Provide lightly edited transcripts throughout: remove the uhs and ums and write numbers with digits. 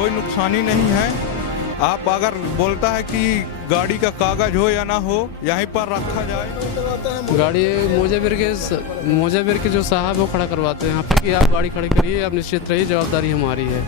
कोई नुकसानी नहीं है। आप अगर बोलता है कि गाड़ी का कागज हो या ना हो यहीं पर रखा जाए। गाड़ी मोजाबिर के जो साहब वो खड़ा करवाते हैं यहाँ पे कि आप गाड़ी खड़ी करिए, आप निश्चित रहिए, जवाबदारी हमारी है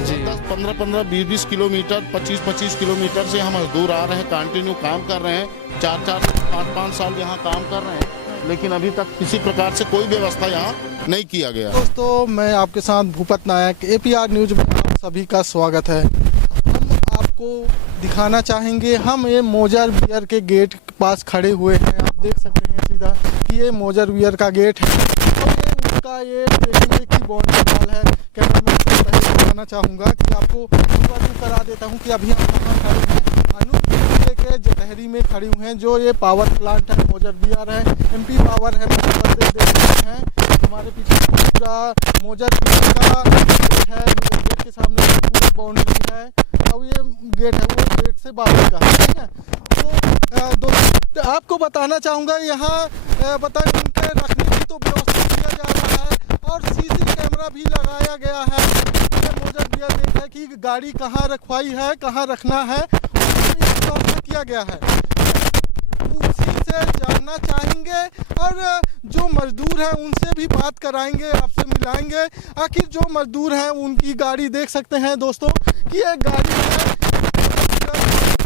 जी। 10-15 20-20 किलोमीटर 25-25 किलोमीटर से हम मजदूर आ रहे हैं, कंटिन्यू काम कर रहे हैं, 4-4 5-5 साल यहाँ काम कर रहे हैं, लेकिन अभी तक किसी प्रकार से कोई व्यवस्था यहाँ नहीं किया गया। दोस्तों, मैं आपके साथ भूपत नायक, APR न्यूज में आप सभी का स्वागत है। हम आपको दिखाना चाहेंगे, हम ये मोजाबिर के गेट के पास खड़े हुए हैं। आप देख सकते हैं सीधा कि ये मोजाबिर का गेट है और ये उसका ये देखिए कि बाउंड्री वॉल है। कैमरामैन से पहले बताना चाहूँगा कि आपको करा देता हूँ कि अभी हम कहाँ खड़े हैं। जिले के जटहरी में खड़ी हुए हैं। जो ये पावर प्लांट है मोजाबिर है, MP पावर है, मध्य प्रदेश देख रहे हैं। हमारे पीछे पूरा मोजाबिर का गेट है, गेट के सामने पूरा बाउंड्री है और ये गेट है वो गेट से बाहर का है, ठीक है। तो दोस्तों आपको बताना चाहूँगा यहाँ पता इनके रखने की तो व्यवस्था किया जा रहा है और CC कैमरा भी लगाया गया है। मोजाबिर देखा कि गाड़ी कहाँ रखवाई है, कहाँ रखना है, व्यवस्था किया गया है। उसी से जानना चाहेंगे और जो मजदूर हैं उनसे भी बात कराएंगे, आपसे मिलाएंगे। आखिर जो मजदूर हैं उनकी गाड़ी देख सकते हैं दोस्तों कि ये गाड़ी है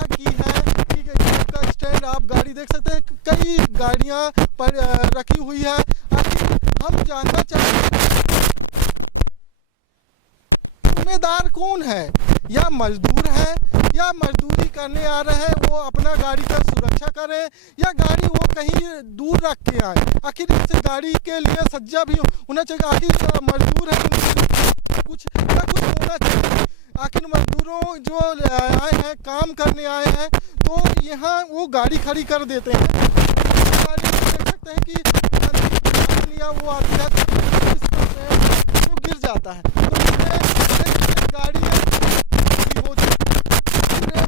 की है, ठीक है। का स्टैंड आप गाड़ी देख सकते हैं, कई गाड़ियां पर रखी हुई है। आखिर हम जानना चाहेंगे जिम्मेदार कौन है, या मजदूर है या मजदूरी करने आ रहे हैं वो अपना गाड़ी का सुरक्षा करें या गाड़ी वो कहीं दूर रख के आए। आखिर इस गाड़ी के लिए सज्जा भी होना चाहिए। आखिर मजदूर है कुछ ना कुछ होना चाहिए। आखिर मजदूरों जो आए हैं काम करने आए हैं तो यहाँ वो गाड़ी खड़ी कर देते हैं। गाड़ी देख सकते हैं कि या वो आती है तो गिर जाता है, तो गाड़ी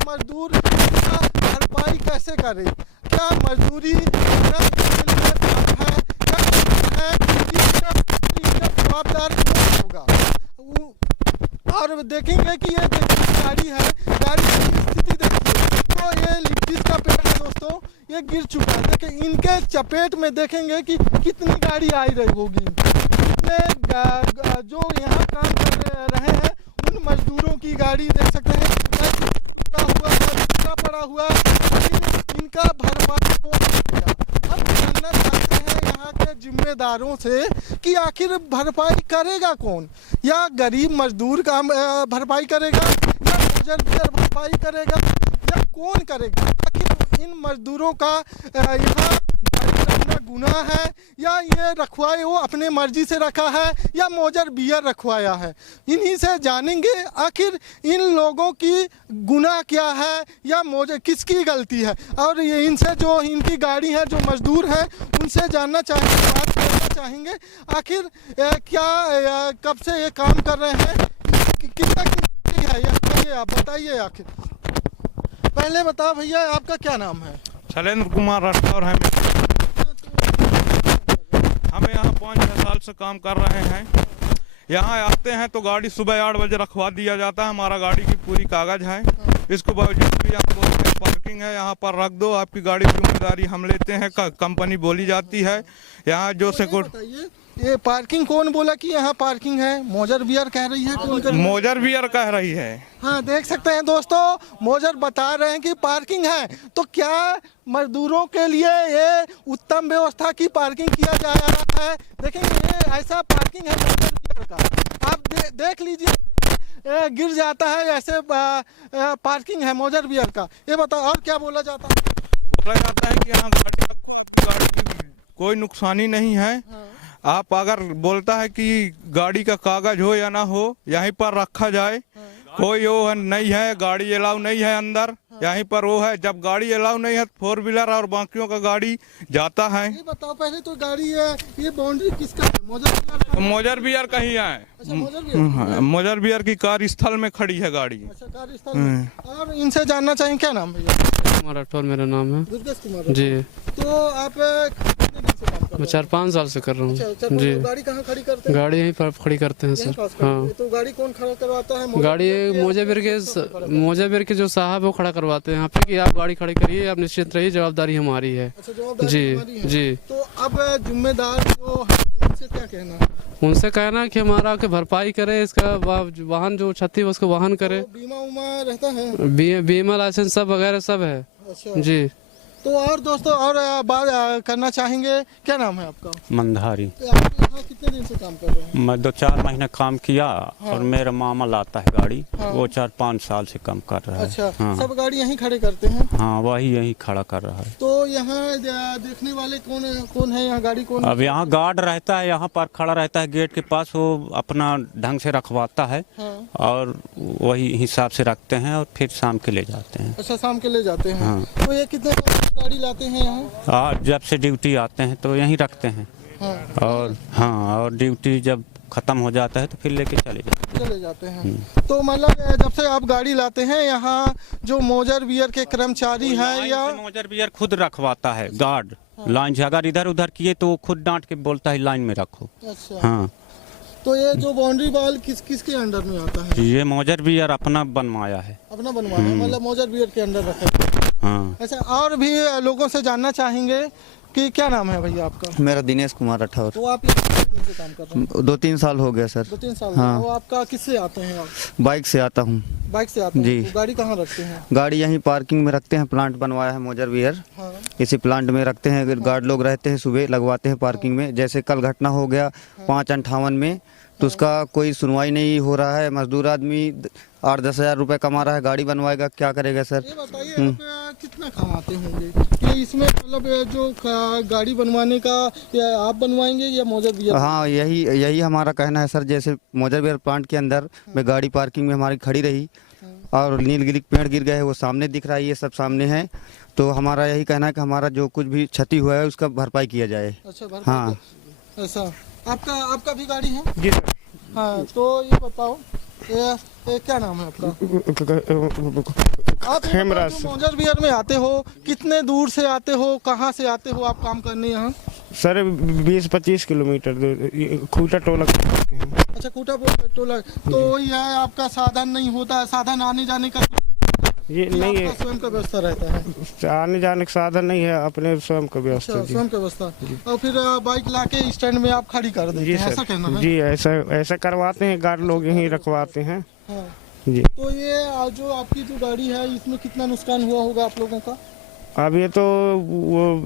मजदूर भरपाई कैसे करे, क्या मजदूरी जवाबदार होगा। और देखेंगे कि ये गाड़ी है, गाड़ी की स्थिति देखिए तो ये लिप्टिस का पेड़ है दोस्तों, ये गिर चुका है। देखिए इनके चपेट में देखेंगे कि कितनी गाड़ी आई रही होगी। कितने जो यहाँ काम कर रहे हैं उन मजदूरों की गाड़ी देख सकते हैं पड़ा हुआ, इनका भरपाई हम जानना चाहते हैं यहाँ के जिम्मेदारों से कि आखिर भरपाई करेगा कौन, या गरीब मजदूर का भरपाई करेगा या मोजाबिर भरपाई करेगा या कौन करेगा। आखिर इन मजदूरों का यहाँ गुनाह है या ये रखवाए वो अपने मर्जी से रखा है या मोजाबिर रखवाया है। इन्हीं से जानेंगे आखिर इन लोगों की गुनाह क्या है या किसकी गलती है। और ये इनसे जो इनकी गाड़ी है जो मजदूर हैं उनसे जानना चाहेंगे, बात करना चाहेंगे आखिर क्या कब से ये काम कर रहे हैं, कितना है ये आप बताइए। आखिर पहले बताओ भैया आपका क्या नाम है? शैलेंद्र कुमार राठौर है। हम यहाँ 5-6 साल से काम कर रहे हैं। यहाँ आते हैं तो गाड़ी सुबह 8 बजे रखवा दिया जाता है। हमारा गाड़ी की पूरी कागज है, इसको बावजूद भी यहाँ बोलते हैं पार्किंग है, यहाँ पर रख दो, आपकी गाड़ी की जिम्मेदारी हम लेते हैं, कंपनी बोली जाती है। यहाँ जो सिक्योरिटी ये पार्किंग कौन बोला कि यहाँ पार्किंग है? मोजाबिर कह रही है, कौन? मोजाबिर कह रही है। हाँ देख सकते हैं दोस्तों, मोजर बता रहे हैं कि पार्किंग है। तो क्या मजदूरों के लिए ये उत्तम व्यवस्था की पार्किंग किया जा रहा है? देखेंगे ये ऐसा पार्किंग है मोजाबिर का, आप देख लीजिए गिर जाता है, ऐसे पार्किंग है मोजाबिर का। ये बताओ और क्या बोला जाता है? बोला जाता है कि यहाँ गाड़ी की कोई नुकसानी नहीं है। आप अगर बोलता है कि गाड़ी का कागज हो या ना हो यहीं पर रखा जाए, कोई वो नहीं है, गाड़ी अलाउ नहीं है अंदर, यहीं पर वो है। जब गाड़ी अलाउ नहीं है 4 व्हीलर और बाकियों का गाड़ी जाता है। ये बताओ पहले तो गाड़ी है, ये बाउंड्री किसका है? मोजाबिर का ही है। अच्छा, मोजाबिर की कार्यस्थल में खड़ी है गाड़ी। अच्छा, कार्यस्थल में। और इनसे जानना चाहिए क्या नाम भैया? राठौर मेरा नाम है। दुर्गेश कुमार जी। तो आप कितने दिन से काम कर कर मैं रहे 4-5 साल से कर रहा हैं? हूँ अच्छा, जी। गाड़ी कहाँ खड़ी करते हैं? गाड़ी यहीं पर खड़ी करते हैं यहीं सर। पास खड़ी हाँ, है। तो गाड़ी कौन खड़ा करवाता है? गाड़ी मोजाबिर के जो साहब वो खड़ा करवाते हैं यहाँ पे कि आप गाड़ी खड़ी करिए, आप निश्चित रहिए, जवाबदारी हमारी है। अच्छा, जवाबदारी जी हमारी है। जी। तो अब जिम्मेदार जो है उनसे क्या कहना है? उनसे कहना है कि हमारा के भरपाई करे, इसका वाहन जो क्षति है उसको वाहन करे, तो बीमा उमा रहता है? बीमा लाइसेंस सब वगैरह सब है अच्छा जी। तो और दोस्तों और बात करना चाहेंगे, क्या नाम है आपका? मंधारी। तो आप यहाँ कितने दिन से काम कर रहे हैं? मैं 2-4 महीने काम किया और मेरा मामा लाता है गाड़ी, हाँ। वो 4-5 साल से काम कर रहा है। अच्छा, हाँ। सब गाड़ी यहीं खड़े करते हैं? हाँ, वही यहीं खड़ा कर रहा है। तो यहाँ देखने वाले कौन है? यहाँ गाड़ी कौन? अब यहाँ गार्ड रहता है, यहाँ पर खड़ा रहता है गेट के पास, वो अपना ढंग से रखवाता है हाँ। और वही हिसाब से रखते हैं और फिर शाम के ले जाते हैं। अच्छा, शाम के ले जाते हैं। हाँ। तो ये कितने गाड़ी लाते हैं यहाँ? और जब से ड्यूटी आते हैं तो यहीं रखते हैं। हाँ। और हाँ, और ड्यूटी जब खत्म हो जाता है तो फिर लेके चले जाते हैं। तो मतलब जब से आप गाड़ी लाते हैं यहाँ जो मोजर बियर के कर्मचारी हैं या मोजर बियर खुद रखवाता है गार्ड। लाइन से अगर इधर उधर किए तो वो खुद डांट के बोलता है लाइन में रखो। अच्छा। हाँ, तो ये जो बाउंड्री वॉल किसके अंडर में आता है? ये मोजर बियर अपना बनवाया है। अपना बनवाना है, मतलब मोजर बियर के अंडर रखा है। हाँ। अच्छा, और भी लोगों से जानना चाहेंगे कि क्या नाम है भैया आपका? मेरा दिनेश कुमार राठौर। तो आप यहाँ कितने दिन से काम कर रहे हैं? 2-3 साल हो गया सर। 2-3 साल। हाँ। वो आपका किससे आते हैं आप? बाइक से आता हूँ। बाइक से आते हैं? जी। तो गाड़ी कहाँ रखते हैं? गाड़ी यहीं पार्किंग में रखते हैं, प्लांट बनवाया है मोजर बियर, हाँ। इसी प्लांट में रखते हैं। अगर गार्ड लोग रहते हैं सुबह लगवाते हैं पार्किंग में। जैसे कल घटना हो गया 5:58 में, तो उसका कोई सुनवाई नहीं हो रहा है। मजदूर आदमी 8-10 हज़ार रुपये कमा रहा है, गाड़ी बनवाएगा क्या करेगा सर? ये बताइए आप कितना कमाते होंगे कि इसमें, मतलब जो गाड़ी बनवाने का या आप बनवाएंगे या मोजर बियर? हाँ, यही हमारा कहना है सर। जैसे मोजर बियर प्लांट के अंदर में गाड़ी पार्किंग में हमारी खड़ी रही और नीलगिरी पेड़ गिर गए, वो सामने दिख रहा है, ये सब सामने है। तो हमारा यही कहना है कि हमारा जो कुछ भी क्षति हुआ है उसका भरपाई किया जाए। अच्छा, हाँ। ऐसा आपका भी गाड़ी है? जी सर। हाँ, तो ये बताओ ये क्या नाम है आपका? आप हेमराज। जो मोजर बियर में आते हो, कितने दूर से आते हो, कहाँ से आते हो आप काम करने यहाँ? सर 20-25 किलोमीटर दूर खूटा टोला के हैं। अच्छा, खूटा टोला। तो यह आपका साधन नहीं होता है? साधन आने जाने का ये कि नहीं आपका स्वयं का व्यवस्था रहता है? है, आने जाने का साधन नहीं है, अपने स्वयं का व्यवस्था। अच्छा, जी स्वयं का व्यवस्था। और फिर बाइक लाके स्टैंड में आप खड़ी कर देते जी हैं, ऐसा सर। कहना है? जी, ऐसा करवाते हैं, गार्ड लोग यहीं रखवाते हैं। हाँ। जी। तो ये जो आपकी जो गाड़ी है इसमें कितना नुकसान हुआ होगा आप लोगों का? अब ये तो वो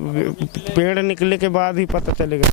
पेड़ निकले के बाद ही पता चलेगा।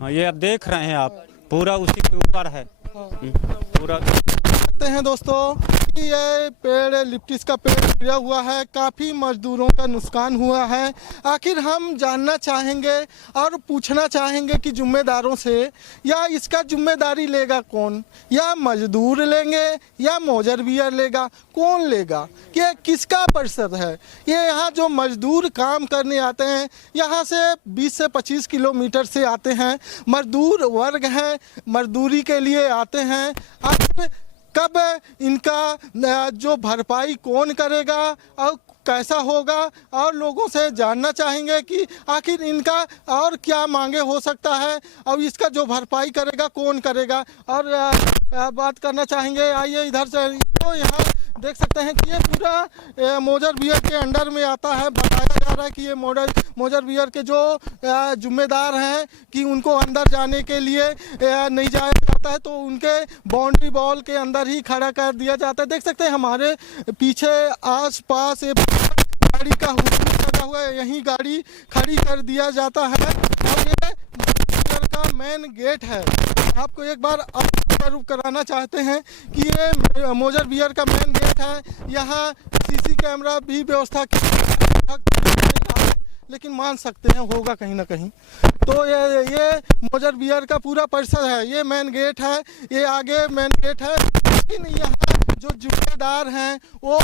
हाँ, ये अब देख रहे हैं आप, पूरा उसी के ऊपर है। पूरा देखते हैं दोस्तों कि ये पेड़ लिप्टिस का पेड़ गिरा हुआ है, काफ़ी मजदूरों का नुकसान हुआ है। आखिर हम जानना चाहेंगे और पूछना चाहेंगे कि जिम्मेदारों से, या इसका जिम्मेदारी लेगा कौन? या मजदूर लेंगे या मोजर बियर लेगा? कौन लेगा? ये किसका परिसर है? ये यहाँ जो मजदूर काम करने आते हैं, यहाँ से 20 से 25 किलोमीटर से आते हैं, मजदूर वर्ग हैं, मजदूरी के लिए आते हैं। आखिर कब इनका जो भरपाई कौन करेगा और कैसा होगा? और लोगों से जानना चाहेंगे कि आखिर इनका और क्या मांगे हो सकता है और इसका जो भरपाई करेगा कौन करेगा। और बात करना चाहेंगे, आइए इधर से। तो यहाँ देख सकते हैं कि ये पूरा मोजर बियर के अंडर में आता है। बताया जा रहा है कि ये मोजर बियर के जो जिम्मेदार हैं कि उनको अंदर जाने के लिए नहीं जाया जाता है, तो उनके बाउंड्री वॉल के अंदर ही खड़ा कर दिया जाता है। देख सकते हैं हमारे पीछे आस-पास गाड़ी का हुजूम लगा हुआ है, यहीं गाड़ी खड़ी कर दिया जाता है। और ये मोजर का मेन गेट है। आपको एक बार रूप कराना चाहते हैं कि ये मोजर बियर का मेन गेट है। यहाँ सीसी कैमरा भी व्यवस्था की, लेकिन मान सकते हैं होगा कहीं ना कहीं। तो ये मोजर बियर का पूरा परिसर है, ये मेन गेट है, ये आगे मेन गेट है। लेकिन यहाँ जो जिम्मेदार हैं वो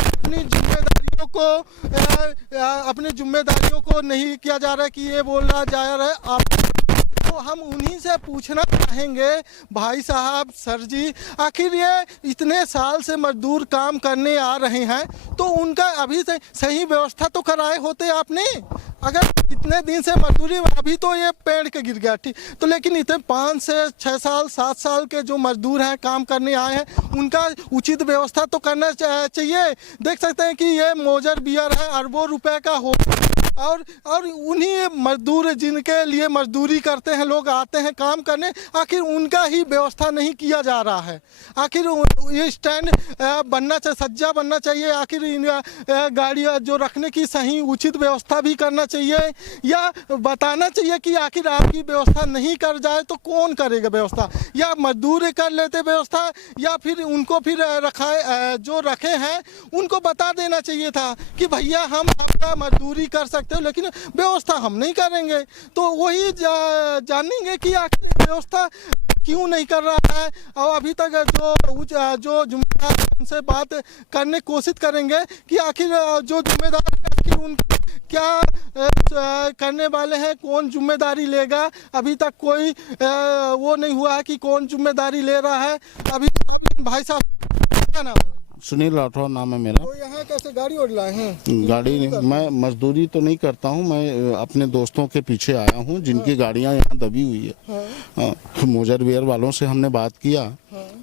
अपनी जिम्मेदारियों को नहीं किया जा रहा है कि ये बोला जा रहा है आप। तो हम उन्हीं से पूछना चाहेंगे, भाई साहब, सर जी, आखिर ये इतने साल से मजदूर काम करने आ रहे हैं, तो उनका अभी से सही व्यवस्था तो कराए होते आपने? अगर इतने दिन से मजदूरी, अभी तो ये पेड़ के गिर गया, ठीक, तो लेकिन इतने 5 से 6 साल 7 साल के जो मजदूर हैं, काम करने आए हैं, उनका उचित व्यवस्था तो करना चाहिए। देख सकते हैं कि ये मोजर बियर है, अरबों रुपए का हो, और उन्हीं मजदूर जिनके लिए मजदूरी करते हैं लोग आते हैं काम करने, आखिर उनका ही व्यवस्था नहीं किया जा रहा है। आखिर ये स्टैंड बनना चाहिए, सज्जा बनना चाहिए, आखिर इन गाड़ियाँ जो रखने की सही उचित व्यवस्था भी करना चाहिए, या बताना चाहिए कि आखिर आपकी व्यवस्था नहीं कर जाए तो कौन करेगा व्यवस्था, या मजदूर कर लेते व्यवस्था, या फिर उनको फिर जो रखे हैं उनको बता देना चाहिए था कि भैया हम आपका मजदूरी कर सकते हो लेकिन व्यवस्था हम नहीं करेंगे। तो वही जानेंगे कि आखिर व्यवस्था क्यों नहीं कर रहा है, और अभी तक जो जिम्मेदार है उनसे बात करने की कोशिश करेंगे कि आखिर जो जिम्मेदार है आखिर उन क्या करने वाले हैं, कौन जिम्मेदारी लेगा। अभी तक कोई वो नहीं हुआ है कि कौन जिम्मेदारी ले रहा है। अभी भाई साहब क्या नाम है? सुनील राठौर नाम है मेरा। तो यहाँ कैसे गाड़ी ओढ़ लाए हैं? गाड़ी मैं मजदूरी तो नहीं करता हूँ, मैं अपने दोस्तों के पीछे आया हूँ जिनकी गाड़ियाँ यहाँ दबी हुई है। मोजर बियर वालों से हमने बात किया,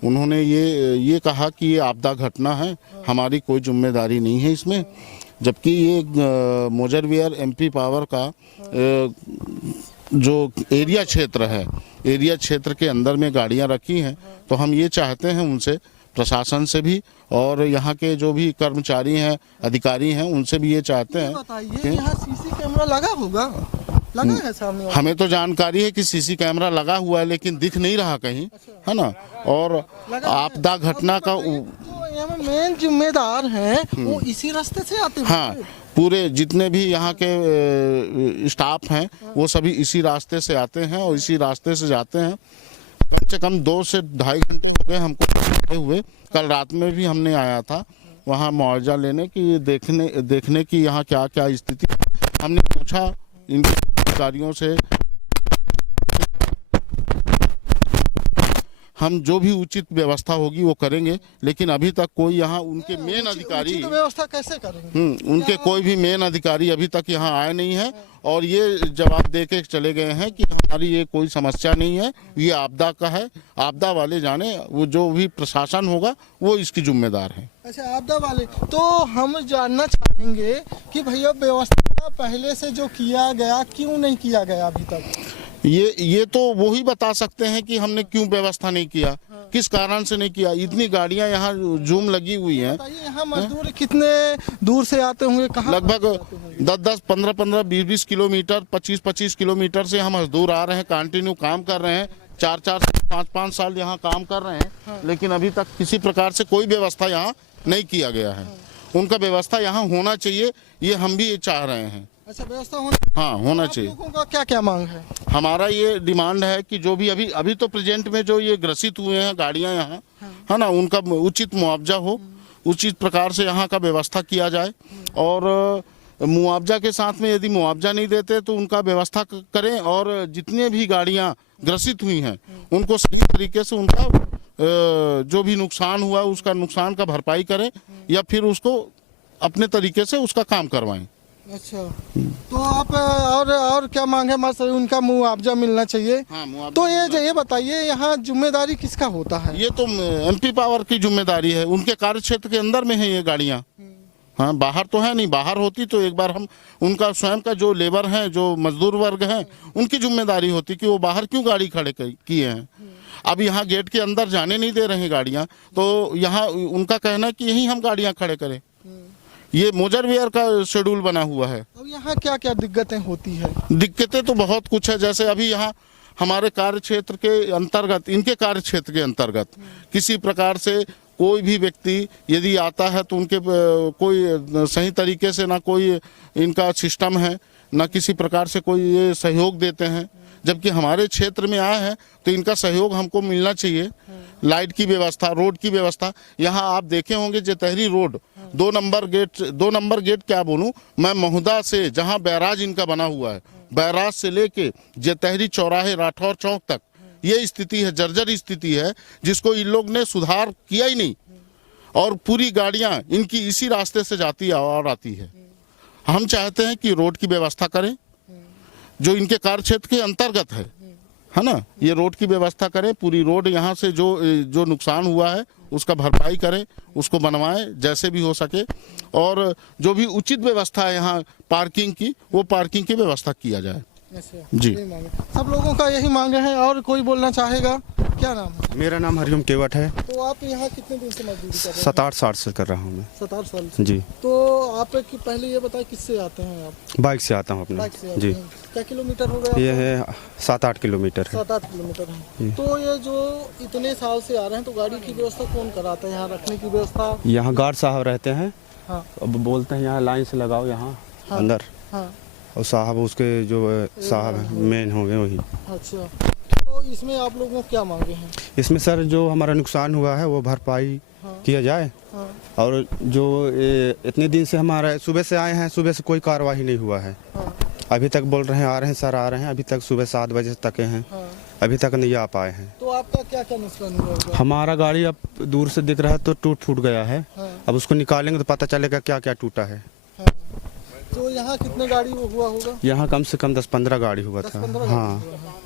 उन्होंने ये कहा कि ये आपदा घटना है, हमारी कोई जिम्मेदारी नहीं है इसमें। जबकि ये मोजर बियर एमपी पावर का जो एरिया क्षेत्र है, एरिया क्षेत्र के अंदर में गाड़ियाँ रखी हैं, तो हम ये चाहते हैं उनसे, प्रशासन से भी और यहाँ के जो भी कर्मचारी हैं, अधिकारी हैं, उनसे भी ये चाहते हैं। बताइए यहाँ सीसी कैमरा लगा होगा, लगा है सामने? हमें तो जानकारी है कि सीसी कैमरा लगा हुआ है लेकिन दिख नहीं रहा कहीं, है ना। और आपदा घटना का मेन जिम्मेदार हैं वो इसी रास्ते से आते हैं। हाँ, पूरे जितने भी यहाँ के स्टाफ हैं वो सभी इसी रास्ते से आते हैं और इसी रास्ते से जाते हैं। कम से कम 2 से 2.5 घंटे हमको हुए। कल रात में भी हमने आया था वहाँ मुआवजा लेने की, देखने की यहाँ क्या क्या स्थिति। हमने पूछा इन अधिकारियों से, हम जो भी उचित व्यवस्था होगी वो करेंगे, लेकिन अभी तक कोई यहाँ उनके मेन अधिकारी, व्यवस्था कैसे करेंगे? उनके कोई भी मेन अधिकारी अभी तक यहाँ आए नहीं है और ये जवाब दे के चले गए हैं कि हमारी ये कोई समस्या नहीं है, ये आपदा का है, आपदा वाले जाने, वो जो भी प्रशासन होगा वो इसकी जिम्मेदार है। अच्छा, आपदा वाले। तो हम जानना चाहेंगे कि भैया व्यवस्था पहले से जो किया गया क्यों नहीं किया गया अभी तक? ये तो वो ही बता सकते हैं कि हमने क्यों व्यवस्था नहीं किया, किस कारण से नहीं किया। इतनी गाड़ियां यहाँ जूम लगी हुई हैं। यहाँ मजदूर कितने दूर से आते होंगे, कहाँ? लगभग 10-10, 15-15, 20-20 किलोमीटर, 25-25 किलोमीटर से हम मजदूर आ रहे हैं, कंटिन्यू काम कर रहे हैं, 4-4 5-5 साल यहाँ काम कर रहे हैं, लेकिन अभी तक किसी प्रकार से कोई व्यवस्था यहाँ नहीं किया गया है। उनका व्यवस्था यहाँ होना चाहिए, ये हम भी चाह रहे हैं। अच्छा, व्यवस्था होना, हाँ होना चाहिए। लोगों का क्या क्या मांग है? हमारा ये डिमांड है कि जो भी अभी तो प्रेजेंट में जो ये ग्रसित हुए हैं गाड़ियां यहाँ, है ना, उनका उचित मुआवजा हो, उचित प्रकार से यहाँ का व्यवस्था किया जाए। और मुआवजा के साथ में यदि मुआवजा नहीं देते तो उनका व्यवस्था करें, और जितने भी गाड़ियाँ ग्रसित हुई हैं उनको सही तरीके से उनका जो भी नुकसान हुआ उसका नुकसान का भरपाई करें, या फिर उसको अपने तरीके से उसका काम करवाएं। अच्छा, तो आप और क्या मांग है? मतलब उनका मुआवजा मिलना चाहिए। हाँ, तो ये बताइए यहाँ जिम्मेदारी किसका होता है? ये तो एमपी पावर की जिम्मेदारी है, उनके कार्य क्षेत्र के अंदर में है ये गाड़ियाँ। हाँ, बाहर तो है नहीं, बाहर होती तो एक बार हम उनका स्वयं का जो लेबर हैं, जो मजदूर वर्ग हैं, उनकी जिम्मेदारी होती कि वो बाहर क्यों गाड़ी खड़े किए हैं। अब यहाँ गेट के अंदर जाने नहीं दे रहे हैं गाड़ियाँ, तो यहाँ उनका कहना है कि यहीं हम गाड़ियाँ खड़े करें। ये मोजर बियर का शेड्यूल बना हुआ है। अब यहाँ क्या क्या दिक्कतें होती है? दिक्कतें तो बहुत कुछ है। जैसे अभी यहाँ हमारे कार्य क्षेत्र के अंतर्गत, इनके कार्य क्षेत्र के अंतर्गत किसी प्रकार से कोई भी व्यक्ति यदि आता है तो उनके कोई सही तरीके से ना कोई इनका सिस्टम है, ना किसी प्रकार से कोई ये सहयोग देते हैं। जबकि हमारे क्षेत्र में आए हैं तो इनका सहयोग हमको मिलना चाहिए। लाइट की व्यवस्था, रोड की व्यवस्था, यहाँ आप देखे होंगे जेतहरी रोड 2 नंबर गेट क्या बोलूँ मैं, महुदा से जहाँ बैराज इनका बना हुआ है, बैराज से लेके जेतहरी चौराहे राठौर चौक तक ये स्थिति है, जर्जर स्थिति है, जिसको इन लोग ने सुधार किया ही नहीं। और पूरी गाड़ियाँ इनकी इसी रास्ते से जाती और आती है। हम चाहते हैं कि रोड की व्यवस्था करें, जो इनके कार्य क्षेत्र के अंतर्गत है ना, ये रोड की व्यवस्था करें। पूरी रोड यहाँ से जो नुकसान हुआ है उसका भरपाई करें, उसको बनवाएं जैसे भी हो सके, और जो भी उचित व्यवस्था है यहाँ पार्किंग की, वो पार्किंग की व्यवस्था किया जाए। जी, यही मांग है। सब लोगों का यही मांग है। और कोई बोलना चाहेगा? क्या नाम है? मेरा नाम हरिओम केवट है। तो आप यहाँ कितने दिन से मजदूरी कर रहे हैं? 7-8 साल से कर रहा हूँ मैं। 7-8 साल से। जी, तो आप पहले ये बताएं किससे आते हैं आप? बाइक से आता हूँ अपना। बाइक से आते जी, हैं। क्या किलोमीटर हो गया? ये है 7-8 किलोमीटर है। 7-8 किलोमीटर है। तो ये जो इतने साल से आ रहे हैं, तो गाड़ी की व्यवस्था कौन कराता है? यहाँ रखने की व्यवस्था? यहाँ गार्ड साहब रहते हैं। हाँ अब बोलते हैं यहाँ लाइन से लगाओ यहाँ हाँ, अंदर, हाँ। और साहब उसके जो साहब मेन होंगे वही। अच्छा, तो इसमें आप लोगों को क्या मांगे हैं? इसमें सर जो हमारा नुकसान हुआ है वो भरपाई हाँ, किया जाए, हाँ, और जो इतने दिन से हमारा सुबह से आए हैं, सुबह से कोई कार्रवाई नहीं हुआ है। हाँ, अभी तक बोल रहे हैं आ रहे हैं सर, आ रहे हैं, अभी तक सुबह 7 बजे तक हैं, हाँ। अभी तक नहीं आ पाए हैं। तो आपका क्या क्या नुकसान हुआ होगा? हमारा गाड़ी अब दूर से दिख रहा है तो टूट फूट गया है। हाँ, अब उसको निकालेंगे तो पता चलेगा क्या क्या टूटा है। हाँ। तो यहाँ कितने गाड़ी हुआ होगा? यहाँ कम से कम 10-15 गाड़ी हुआ था। 10-15 हाँ, गाड़ी हुआ है।